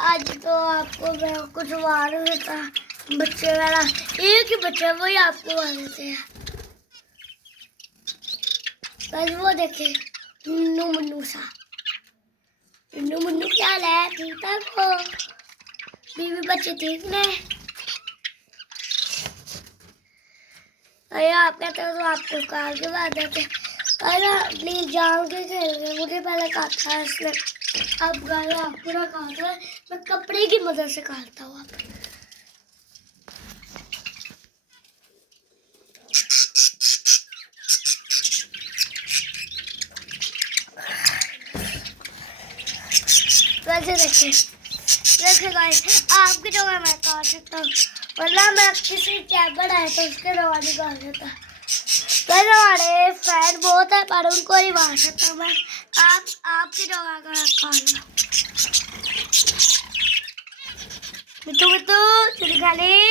आज तो आपको मैं कुछ मार देता बच्चे वाला, एक ही बच्चा वही आपको मार देते हैं। बस वो देखे मुन्नू मुन्नू सा, मुन्नू मुन्नू क्या है, ठीक ठाक हो, बीवी बच्चे ठीक ने? अरे आप कहते हो तो आपको कार के बाद देते, अरे अपनी जान के खेल रहे, मुझे पहले काटा है इसने, अब गाय आप पूरा काट रहे, मैं कपड़े की मदद से काटता हूँ। आप वैसे देखिए गाइस, आपकी जगह मैं काट सकता हूँ, वरना मैं किसी चैबर आए तो उसके रवा निकाल देता। वैसे हमारे फैन बहुत है पर उनको नहीं मार सकता मैं, आपकी जगह का काट लो। मिट्टू मिट्टू चुरी खा ली।